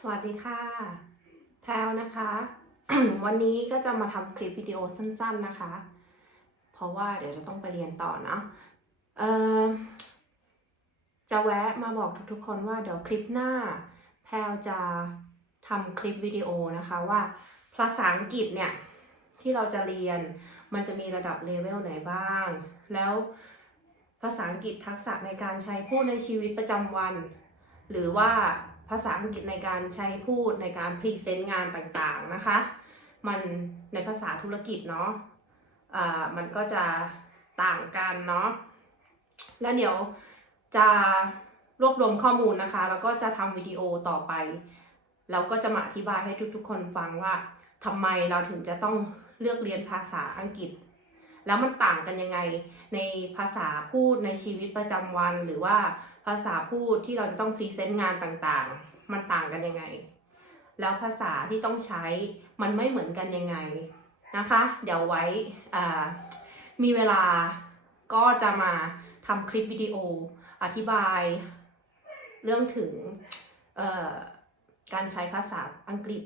สวัสดีค่ะ แพรวนะคะ วันนี้ก็จะมาทำคลิปวิดีโอสั้น ๆนะคะ เพราะว่าเดี๋ยวจะต้องไปเรียนต่อนะเอ่อจะแวะมาบอกทุกๆคนว่าเดี๋ยวคลิปหน้า แพรวจะทำคลิปวิดีโอนะคะว่าภาษาอังกฤษเนี่ย ที่เราจะเรียนมันจะมีระดับเลเวลไหนบ้าง แล้วภาษาอังกฤษทักษะในการใช้พูดในชีวิตประจำวัน หรือว่า ภาษาอังกฤษในการใช้พูดในการพรีเซนต์งานต่างๆนะคะ มันในภาษาธุรกิจเนาะอ่ามันก็จะต่างกันเนาะแล้วเดี๋ยวจะรวบรวมข้อมูลนะคะ แล้วก็จะทำวิดีโอต่อไป แล้วก็จะมาอธิบายให้ทุกๆ คนฟังว่าทำไมเราถึงจะต้องเลือกเรียนภาษาอังกฤษ แล้วมันต่างกันยังไงในภาษาพูดในชีวิตประจำวันหรือว่า ภาษาพูดที่เราจะต้องพรีเซนต์งานต่างๆ มันต่างกันยังไง แล้วภาษาที่ต้องใช้มันไม่เหมือนกันยังไงนะคะ เดี๋ยวไว้มีเวลาก็จะมาทำคลิปวิดีโออธิบายเรื่องถึงการใช้ภาษาอังกฤษ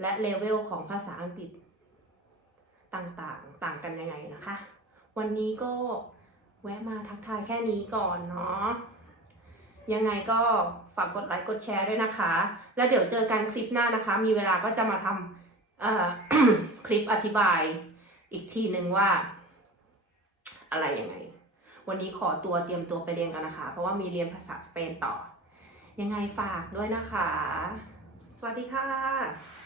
และเลเวลของภาษาอังกฤษต่างๆ ต่างกันยังไงนะคะ วันนี้ก็ แวะมาทักทายแค่นี้ก่อนเนาะยังไงก็ฝากกดไลค์กดแชร์ด้วยนะคะ แล้วเดี๋ยวเจอกันคลิปหน้านะคะ มีเวลาก็จะมาทำคลิปอธิบายอีกทีหนึ่งว่า อะไรยังไง วันนี้ขอตัวเตรียมตัวไปเรียนกันนะคะ เพราะว่ามีเรียนภาษาสเปนต่อ ยังไงฝากด้วยนะคะ สวัสดีค่ะ